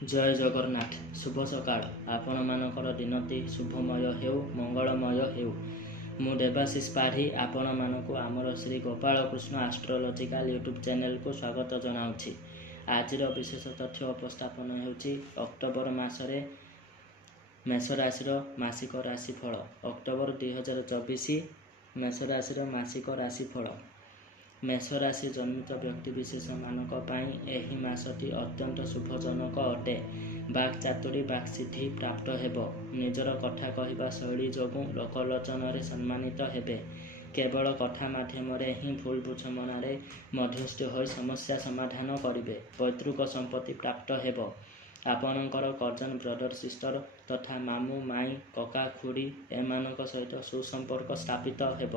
जय जगन्नाथ शुभ सकाळ आपण मानकर दिनटी शुभमय हेउ मंगलमय हेउ। मु देवाशीष पाढ़ी आपण मानक आमर Shri Gopal Krishna astrological YouTube channel को स्वागत जनाऊँगी। आज विशेष तथ्य उपस्थापन होउछि अक्टोबर मासरे मेष राशि मासिक राशिफल अक्टोबर 2024 मेष राशि मासिक राशिफल। मेष राशि जन्मित व्यक्तिविशेष मानक पाई एही मासटी अत्यंत शुभजनक अटे। बाक चातुरी बाक सिद्धि प्राप्त हेब। निजर कथा कहवा शैली जोगु लोकलोचन सम्मानित हेबे। केवल कथा माध्यम ही भूल बुझमणारे मध्यस्थी होई समस्या समाधान करिवे। पैतृक संपत्ति प्राप्त हेब। आपणकर कजन ब्रदर सिस्टर तथा मामू माई कका खुड़ी एमानक सहित सुसंपर्क स्थापित हेब।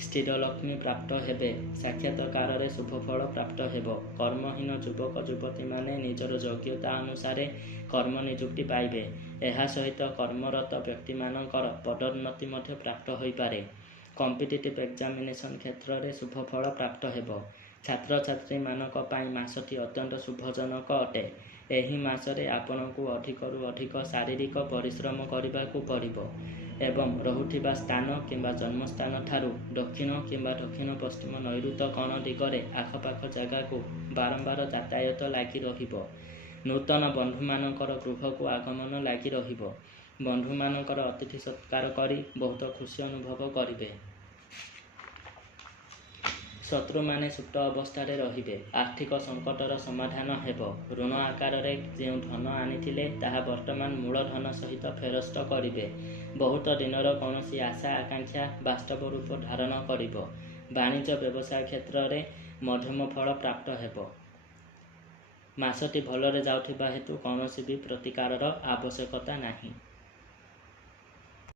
स्थिर लक्ष्मी प्राप्त हेबे। साक्षात्कार शुभफल प्राप्त हेब। कर्महीन युवक युवती माने निजर योग्यता अनुसार कर्म नियुक्ति पाइबे। एहा सहित कर्मरत व्यक्ति मानकर पदोन्नति मध्य प्राप्त होई पारे। कॉम्पिटिटिव एग्जामिनेशन क्षेत्र में शुभफल प्राप्त हेब। छात्र छात्री मानक पाई मासटी अत्यंत शुभजनक अटे। एही मासरे आपनकु अधिकरु अधिक शारीरिक परिश्रम करबाकू पड़िबो एवं रहुथिबा स्थान किंबा जन्मस्थान ठारू दक्षिण किंबा दक्षिण पश्चिम नैऋत्य कोण दिगरे आखपाख जगह को बारंबार यातायात लगी रहिबो। नूतन बंधु मानकर गृह को आगमन लगी रहिबो। बंधु मानकर अतिथि सत्कार करी बहुत खुशी अनुभव करिवे। शत्रु माने सुप्त अवस्था रहिबे। आर्थिक संकटर समाधान हेब। ऋण आकार जो धन आनिथिले ताहा वर्तमान मूल धन सहित फेरस्त करिवे। बहुत दिनर कौनसी आशा आकांक्षा वास्तव रूप धारण करिबो। वाणिज्य व्यवसाय क्षेत्र में मध्यम फल प्राप्त हेब। मासटी भलरे जाउथिबा हेतु कौनसी भी प्रतिकार आवश्यकता नाही।